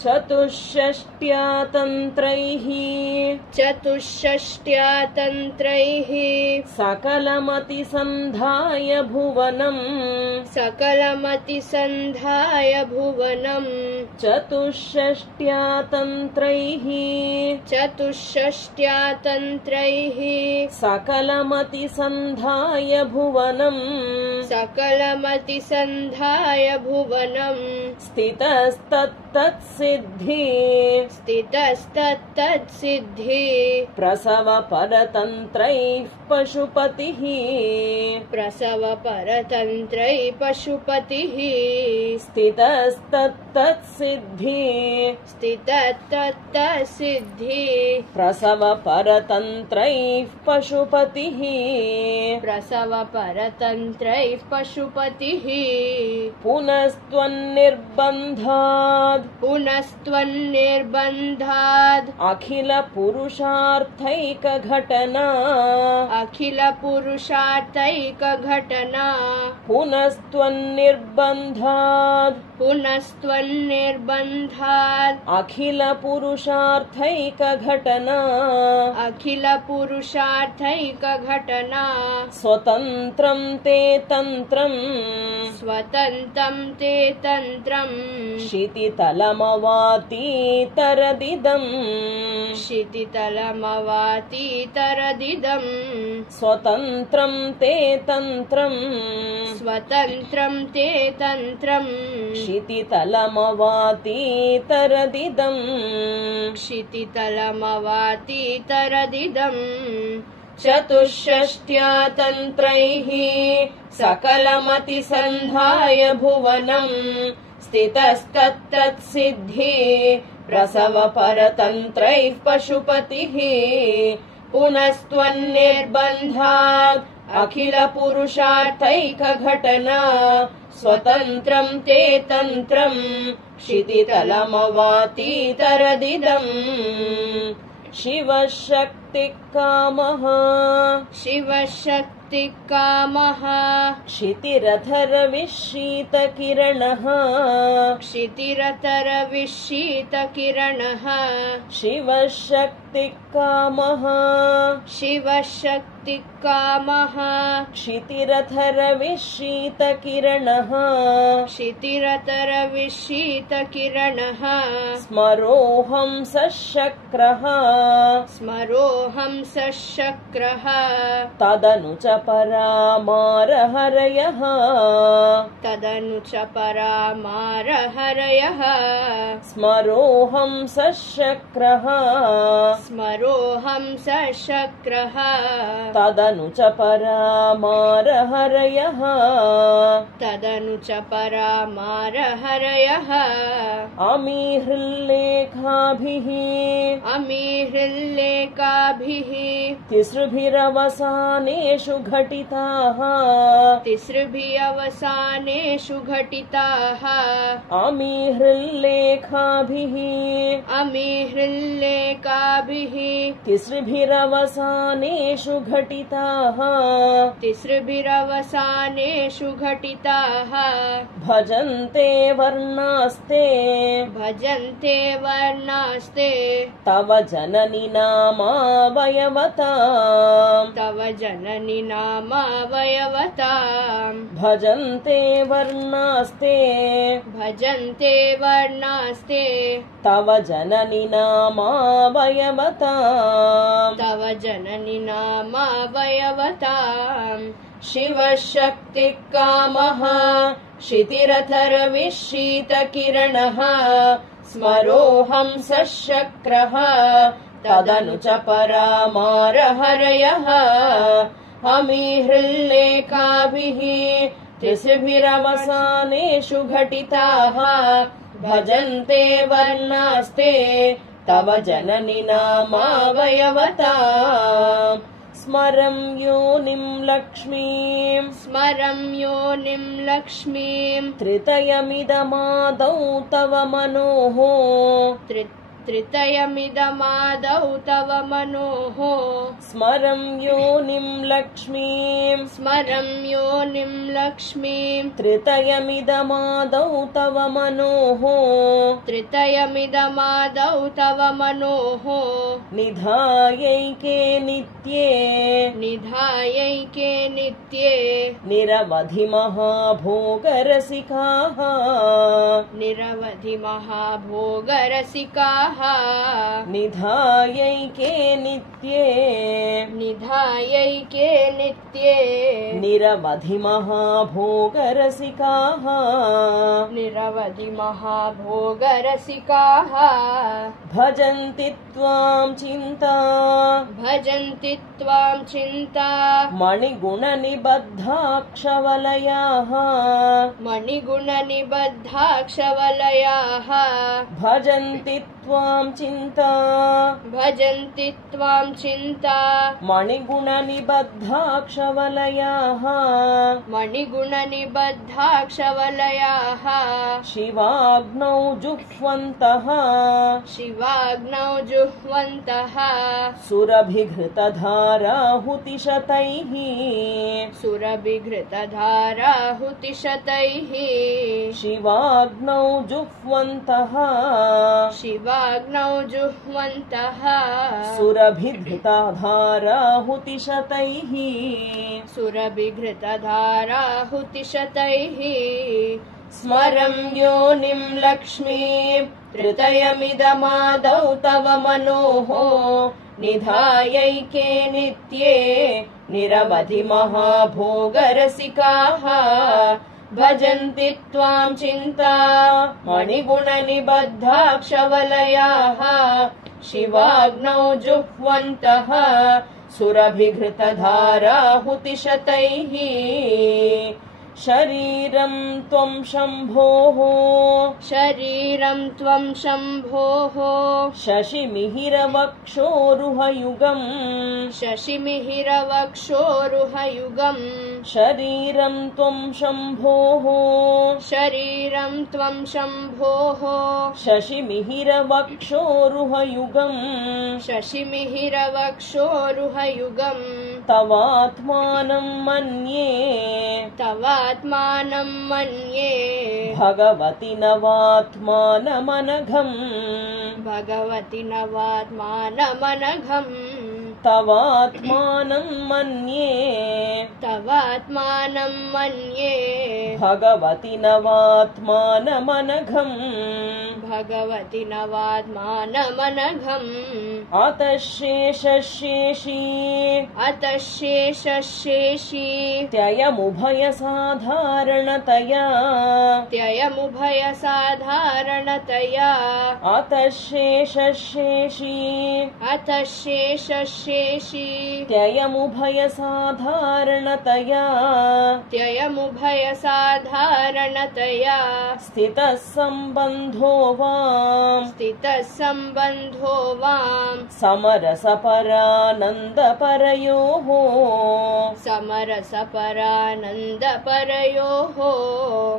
चतुष्षष्ट्या तन्त्रैः सकलमतिसन्धाय भुवनम् चतुष्षष्ट्या तन्त्रैः सकलमतिसन्धाय भुवनम् स्थितस्तत्तत्सिद्धि प्रसवपरतन्त्रैः पशुपतिः स्थितस्तत्तत्सिद्धि प्रसवपरतन्त्रैः पशुपतिः पुनस्त्वन्निर्बन्धाद् अखिल पुरुषार्थैकघटना पुनस्त्वन्निर्बन्धाद् अखिल पुरुषार्थैकघटना स्वतन्त्रं ते तन्त्रम् क्षितितलमवातीतरदिदम् स्वतन्त्रं ते तन्त्रम् क्षितितलमवातीतरदिदम् चतुष्षष्ट्या तन्त्रैः सकलमतिसन्धाय भुवनम् स्थितस्तत्तत्सिद्धि प्रसवपरतन्त्रैः पशुपतिः पुनस्त्वन्निर्बन्धाद् अखिल पुरुषार्थैकघटना स्वतन्त्रं ते तन्त्रम् क्षितितलमवातीतरदिदम् शिवशक्तिकामः क्षितिरथरविशीतकिरणः शिवशक्तिकामः क्षितिरथरविशीतकिरणः स्मरोऽहं सशक्रः तदनु च परामारहरयः स्मरोऽहं सशक्रः तदनु च परामारहरयः अमीहृल्लेखाभिः तिसृभिरवसानेषु घटिताः अमीहृल्लेखाभिः तिसृभिरवसानेषु घटिताः भजन्ते वर्णास्ते तव जननि नामावयवताम् भजन्ते वर्णास्ते तव जननि नामावयवताम् शिवशक्तिकामः क्षितिरथरविशीतकिरणः स्मरोऽहं सशक्रः तदनु च परामारहरयः अमीहृल्लेखाभिः तिसृभिरवसानेषु घटिताः भजन्ते वर्णास्ते तव जननि नामावयवताम् स्मरं योनिं लक्ष्मीं त्रितयमिदमादौ तव मनोः त्रितयमिदमादौ तव मनोः स्मरं योनिं लक्ष्मीं स्मरं योनिं लक्ष्मीं त्रितयमिदमादौ तव मनोः त्रितयमिदमादौ तव मनोः निधायैके नित्ये निधायैके नित्ये निरवधि महाभोगरसिकाः निरवधि महाभोगरसिकाः निधायैके नित्ये निधायैके नित्ये निरवधि महाभोगरसिकाः निरवधि महाभोगरसिकाः भजन्ति त्वां चिन्ता भजन्ति त्वां चिन्ता मणिगुणनिबद्धाक्षवलयाः मणिगुणनिबद्धाक्षवलयाः भजन्ति त्वां चिन्ता भजन्ति त्वां चिन्ता मणिगुणनिबद्धाक्षवलयाः मणिगुणनिबद्धाक्षवलयाः शिवाग्नौ जुह्वन्तः शिवाग्नौ जुह्वन्तः सुरभिघृतधाराहुतिशतैः सुरभिघृतधाराहुतिशतैः शिवाग्नौ जुह्वन्तः शिवाग्नौ जुह्वन्तः सुरभिघृतधाराहुतिशतैः सुरभिघृतधाराहुतिशतैः स्मरं योनिं लक्ष्मीं त्रितयमिदमादौ तव मनोः निधायैके नित्ये निरवधि महाभोगरसिकाः भजन्ति त्वां चिन्ता मणिगुणनिबद्धाक्षवलयाः शिवाग्नौ जुह्वन्तः सुरभिघृतधाराहुतिशतैः शरीरं त्वं शम्भोः शरीरं त्वं शम्भोः शशिमिहिरवक्षोरुहयुगम् शशिमिहिरवक्षोरुहयुगम् शरीरं त्वं शम्भोः शरीरं त्वं शम्भोः शशिमिहिरवक्षोरुहयुगम् शशिमिहिरवक्षोरुहयुगम् तवात्मानं मन्ये तवात्मानं मन्ये भगवति नवात्मानमनघम् भगवति नवात्मानमनघम् तवात्मानं मन्ये तवात्मानं मन्ये भगवति नवात्मानमनघम् भगवति नवात्मानमनघम् अतः शेषशेषी अतः शेषशेषी त्ययमुभयसाधारणतया त्ययमुभयसाधारणतया अतः शेषशेषी अतः शेषशेषी त्ययमुभयसाधारणतया त्ययमुभयसाधारणतया स्थितः सम्बन्धो वां स्थितः सम्बन्धो वां समरसपरानन्दपरयोः समरसपरानन्दपरयोः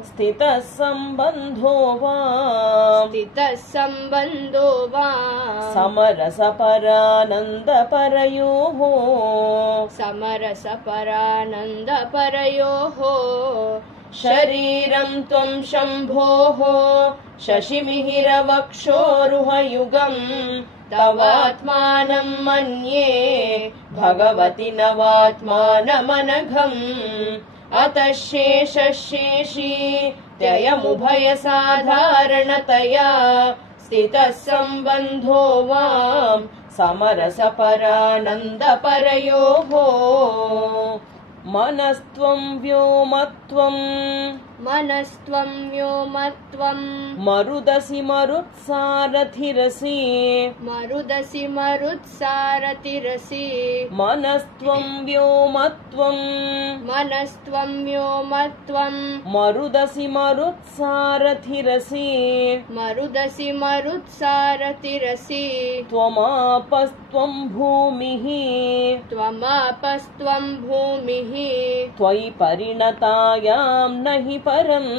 स्थितः सम्बन्धो वां स्थितः सम्बन्धो वां समरसपरानन्दपरयोः समरसपरानन्दपरयोः शरीरं त्वं शम्भोः शशिमिहिरवक्षोरुहयुगम् तवात्मानं मन्ये भगवति नवात्मानमनघम् अतः शेषशेषी त्ययमुभयसाधारणतया स्थितः सम्बन्धो वां समरसपरानन्दपरयोः मनस्त्वं व्योमत्वं मनस्त्वं व्योमत्वं मरुदसि मरुत्सारथिरसि मरुदसि मरुत्सारथिरसि मनस्त्वं व्योमत्वं मनस्त्वं व्योमत्वं मरुदसि मरुत्सारथिरसि मरुदसि मरुत्सारथिरसि त्वमापस्त्वं भूमिः त्वमापस्त्वं भूमिः त्वयि परिणतायां न हि परम्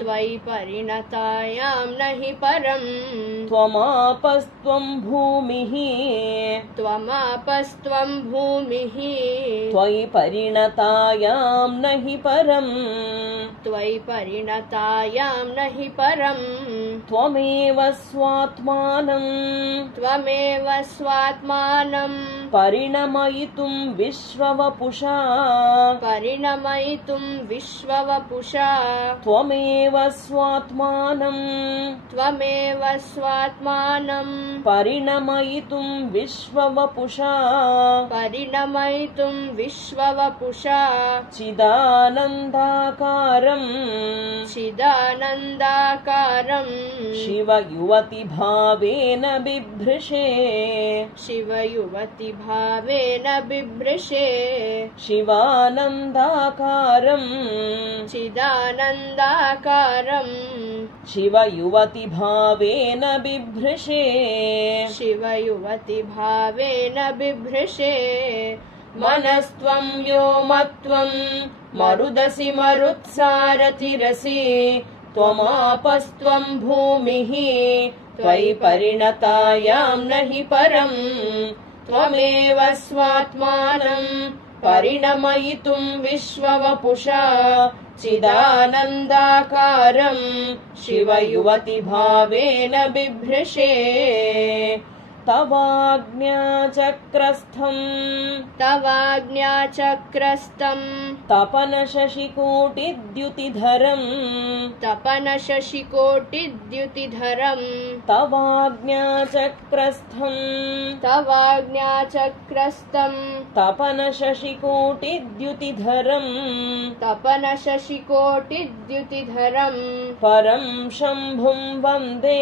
त्वयि परिणतायां न हि परम् त्वमापस्त्वं भूमिः त्वमापस्त्वं भूमिः त्वयि परिणतायां न हि परम् त्वयि परिणतायां न हि परम् त्वमेव स्वात्मानं त्वमेव स्वात्मानं परिणमयितुं विश्ववपुषा परिणमयितुं विश्ववपुषा त्वमेव स्वात्मानं त्वमेव स्वात्मानं परिणमयितुं विश्ववपुषा परिणमयितुं विश्ववपुषा चिदानन्दाकारम् चिदानन्दाकारं शिवयुवतिभावेन बिभ्रशे शिवयुवतिभावेन बिभ्रशे शिवानन्दाकारम् चिदानन्दाकारं शिवयुवतिभावेन बिभ्रशे शिवयुवतिभावेन बिभ्रशे मनस्त्वं व्योमत्वं मरुदसि मरुत्सारथिरसि त्वमापस्त्वं भूमिः त्वयि परिणतायां न हि परम् त्वमेव स्वात्मानं परिणमयितुं विश्ववपुषा चिदानन्दाकारं शिवयुवतिभावेन बिभ्रशे तवाज्ञाचक्रस्थं तवाज्ञाचक्रस्थं तपनशशिकोटिद्युतिधरम् तपनशशिकोटिद्युतिधरं तवाज्ञाचक्रस्थं तवाज्ञाचक्रस्थं तपनशशिकोटिद्युतिधरम् तपनशशिकोटिद्युतिधरं परं शम्भुं वन्दे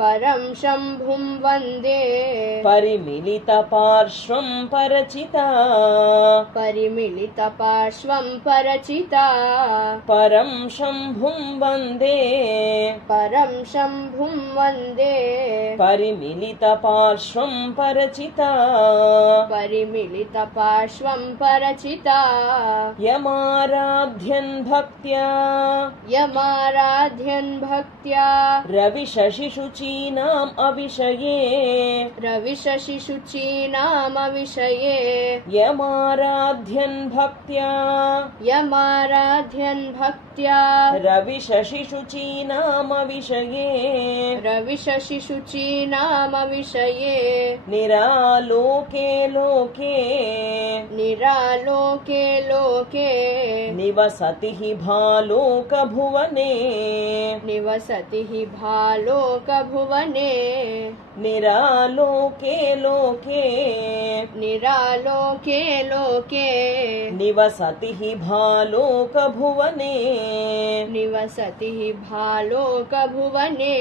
परं शम्भुं वन्दे परिमिलितपार्श्वं परचिता परिमिलितपार्श्वं परचिता परं शम्भुं वन्दे परं शम्भुं वन्दे परिमिलितपार्श्वं परचिता परिमिलितपार्श्वं परचिता यमाराध्यन् भक्त्या यमाराध्यन् भक्त्या रविशशिशुचीनाम् अविषये रविशशिशुचीनामविषये यमाराध्यन् भक्त्या यमाराध्यन् भक्त्या रविशशिशुचीनामविषये रविशशिशुचीनामविषये निरालोके लोके निरालोके लोके निवसति हि भालोकभुवने निवसति हि भालोकभुवने निरालोके लोके निरालोके लोके निवसति हि भालोकभुवने निवसति हि भालोकभुवने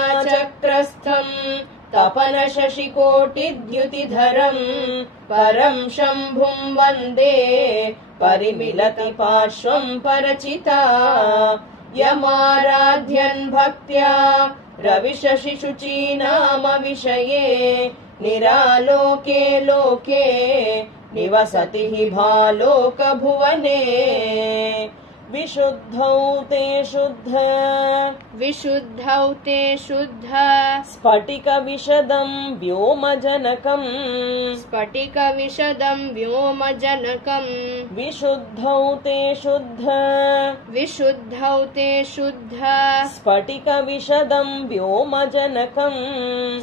तवाज्ञाचक्रस्थं तपनशशिकोटिद्युतिधरम् परं शम्भुं वन्दे परिमिलति पार्श्वं परचिता यमाराध्यन् भक्त्या रविशशिशुचीनामविषये निरालोके लोके निवसति हि भालोकभुवने विशुद्धौ ते शुद्ध विशुद्धौ ते शुद्ध स्फटिकविशदं व्योमजनकम् स्फटिकविशदं व्योमजनकम् विशुद्धौ ते शुद्ध विशुद्धौ ते शुद्ध स्फटिकविशदं व्योमजनकम्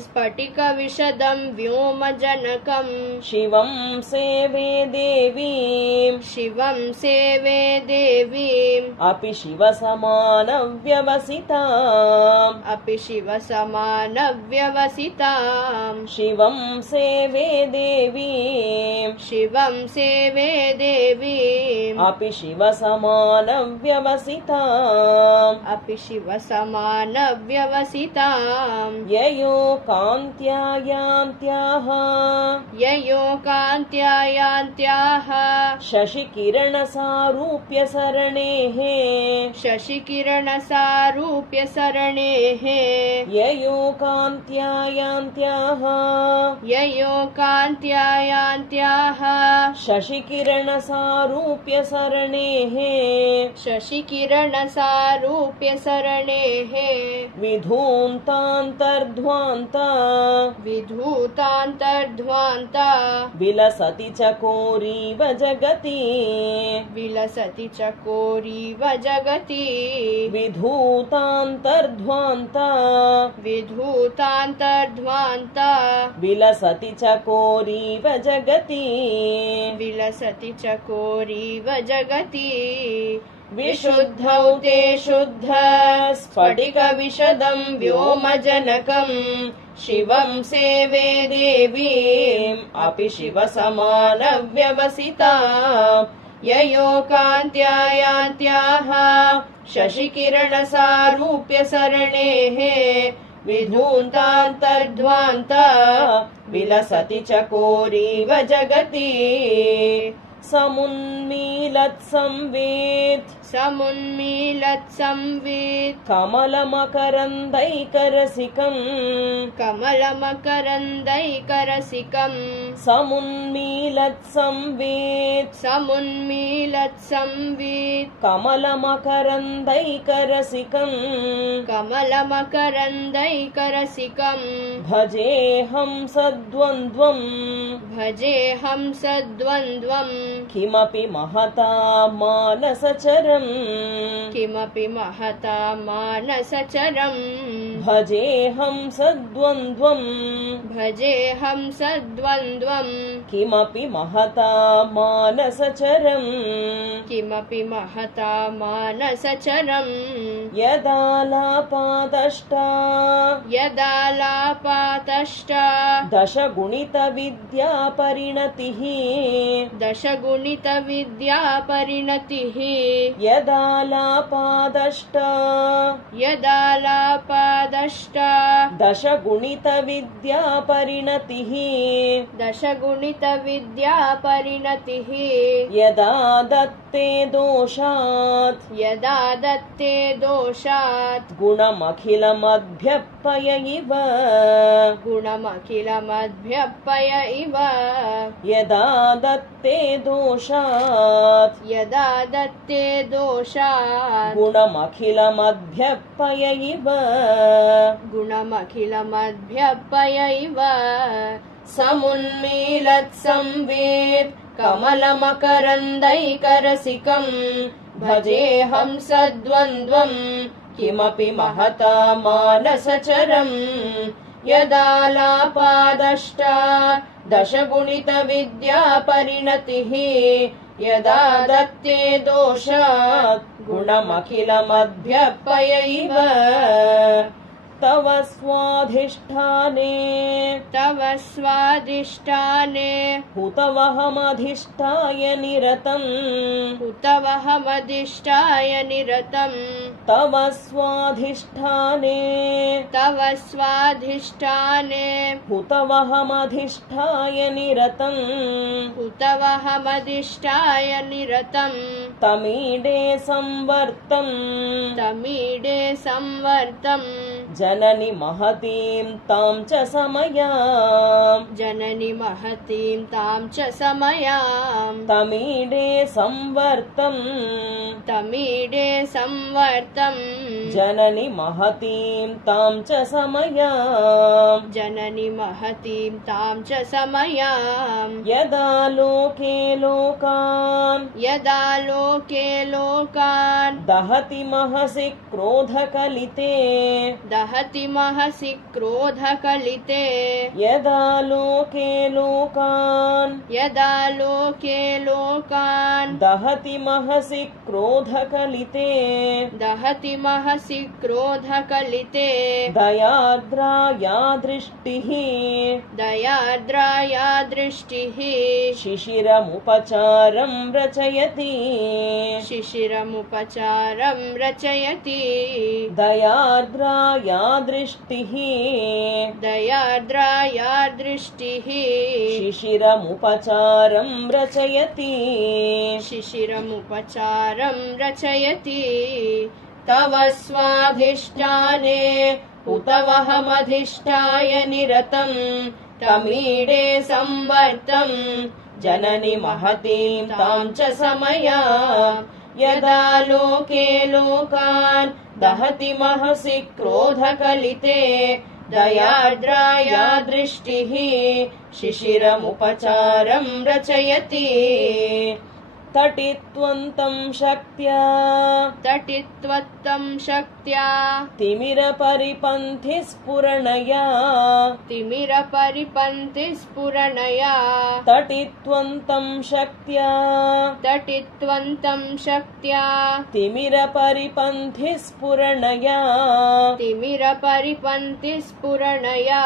स्फटिकविशदं व्योमजनकम् शिवं सेवे देवीं शिवं सेवे देवीम् अपि शिवसमानव्यवसिताम् अपि शिवसमानव्यवसिताम् शिवं सेवे देवीं शिवं सेवे देवीम् अपि शिवसमानव्यवसिताम् अपि शिवसमानव्यवसिताम् ययो कान्त्या यान्त्याः ययोकान्त्या यान्त्याः शशिकिरणसारूप्यसरणे सरणेः शशिकिरणसारूप्य सरणेः ययोकान्त्यायान्त्याः ययोकान्त्यायान्त्याः शशिकिरणसारूप्य सरणेः शशिकिरणसारूप्य सरणेः विधून्तान्तर्ध्वान्ता विधूतान्तर्ध्वान्ता विलसति चकोरीव जगति विलसति चकोरीव जगति विधूतान्तर्ध्वान्ता विधूतान्तर्ध्वान्ता विलसति चकोरीव जगति विलसति चकोरीव जगति विशुद्धौ ते शुद्ध स्फटिकविशदं व्योमजनकं शिवं सेवे देवीम् अपि शिवसमानव्यवसिता ययोकान्त्यायान्त्याः शशिकिरणसारूप्य सरणेः विधून्तान्तर्ध्वान्ता विलसति चकोरीव जगति समुन्मीलत्संवेत् समुन्मीलत्संवित् कमलमकरन्दैकरसिकम् कमलमकरन्दैकरसिकम् समुन्मीलत्संवेत् समुन्मीलत्संवित् कमलमकरन्दैकरसिकम् कमलमकरन्दैकरसिकम् भजेऽहं सद्वन्द्वम् भजेऽहं सद्वन्द्वम् किमपि महता मानसचरम् किमपि महता मानसचरम् भजेऽहं सद्वन्द्वम् भजेऽहं सद्वन्द्वम् किमपि महता मानसचरम् किमपि महता मानसचरम् यदालापादष्टा यदालापातष्टा दशगुणितविद्यापरिणतिः दशगुणितविद्यापरिणतिः यदालापादष्टा यदालापादष्टा दशगुणितविद्यापरिणतिः दशगुणितविद्यापरिणतिः यदा दत्ते दोषात् यदा दत्ते दोषात् गुणमखिलमभ्यर्पय इव गुणमखिलमभ्यर्पय इव यदा दत्ते दोषात् यदा दत्ते दोषात् गुणमखिलमभ्यर्पय इव गुणमखिलमभ्यर्पय इव समुन्मीलत्संवेत् कमलमकरन्दैकरसिकम् भजेऽहं सद्वन्द्वम् किमपि महता मानसचरम् यदालापादष्टा दशगुणितविद्यापरिणतिः यदा दत्ते दोषात् गुणमखिलमभ्यर्पय इव तव स्वाधिष्ठाने तव स्वाधिष्ठाने हुतवहमधिष्ठाय निरतम् हुतवहमधिष्ठाय निरतम् तव स्वाधिष्ठाने तव स्वाधिष्ठाने हुतवहमधिष्ठाय निरतम् हुतवहमधिष्ठाय निरतम् तमीडे संवर्तम् तमीडे संवर्तम् जननि महतीं तां च समयाम् जननि महतीं तां च समयाम् तमीडे संवर्तम् तमीडे संवर्तम् जननि महतीं तां च समयाम् जननि महतीं तां च समयाम् यदा लोके लोकान् यदा लोके लोकान् दहति महसि क्रोधकलिते दहति महसि क्रोधकलिते यदा लोके लोकान् यदा लोके लोकान् दहति महसि क्रोधकलिते दहति महसि महसि क्रोधकलिते दयार्द्रा या दृष्टिः दयार्द्रा या दृष्टिः शिशिरमुपचारं रचयति शिशिरमुपचारं रचयति दयार्द्रा या दृष्टिः दयार्द्रा या दृष्टिः शिशिरमुपचारं रचयति शिशिरमुपचारं रचयति तव स्वाधिष्ठाने उतवहमधिष्ठाय निरतं तमीडे संवर्तं जननि महतीं तां च समया यदा लोके लोकान् दहति महसि क्रोधकलिते दयार्द्रा या दृष्टिः शिशिरमुपचारं रचयति तटित्वन्तं शक्त्या तटित्वत्तं शक्त्या तिमिरपरिपन्थिस्फुरणया तिमिरपरिपन्थिस्फुरणया तटित्वन्तं शक्त्या तटित्वन्तं शक्त्या तिमिरपरिपन्थिस्फुरणया तिमिरपरिपन्थिस्फुरणया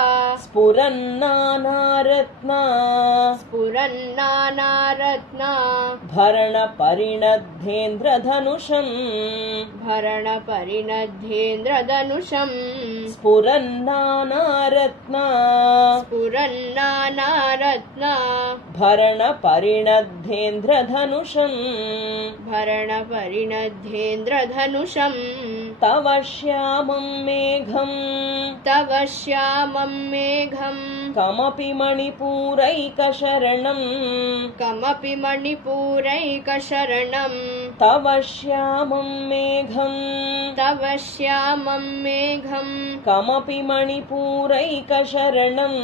स्फुरन्नानारत्ना स्फुरन्नानारत्ना भरणपरिणद्धेन्द्रधनुषम् भरणपरिणध्येन्द्रधनुषम् स्फुरन्नानारत्ना स्फुरन्नानारत्ना भरणपरिणद्धेन्द्रधनुषम् भरणपरिणध्येन्द्रधनुषम् तव श्यामं मेघम् तव श्यामं मेघम् कमपि मणिपूरैकशरणम् कमपि मणिपूरैकशरणम् तव श्यामं मेघम् तव श्यामं मेघम् कमपि मणिपूरैकशरणम्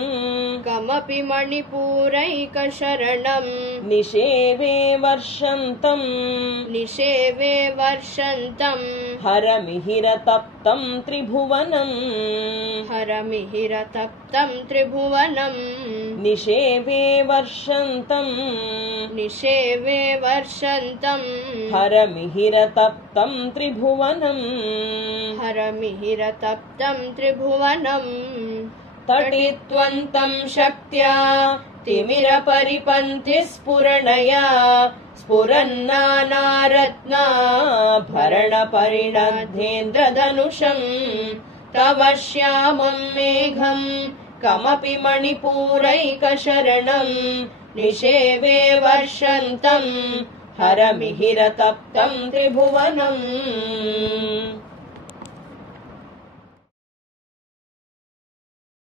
कमपि मणिपूरैकशरणम् निषेवे वर्षन्तम् निषेवे वर्षन्तम् हरमिहिरतप्तं त्रिभुवनम् हरमिहिरतप्तं त्रिभुवनम् निषेवे वर्षन्तम् निषेवे वर्षन्तम् हरमिहिरतप्तं त्रिभुवनम् हरमिहिरतप्तं त्रिभुवनम् तटित्वन्तं शक्त्या तिमिरपरिपन्थिस्फुरणया स्फुरन्नानारत्ना भरणपरिणद्धेन्द्रधनुषम् तव श्यामं मेघम् कमपि मणिपूरैकशरणम् निषेवे वर्षन्तम् हरमिहिरतप्तं त्रिभुवनम्।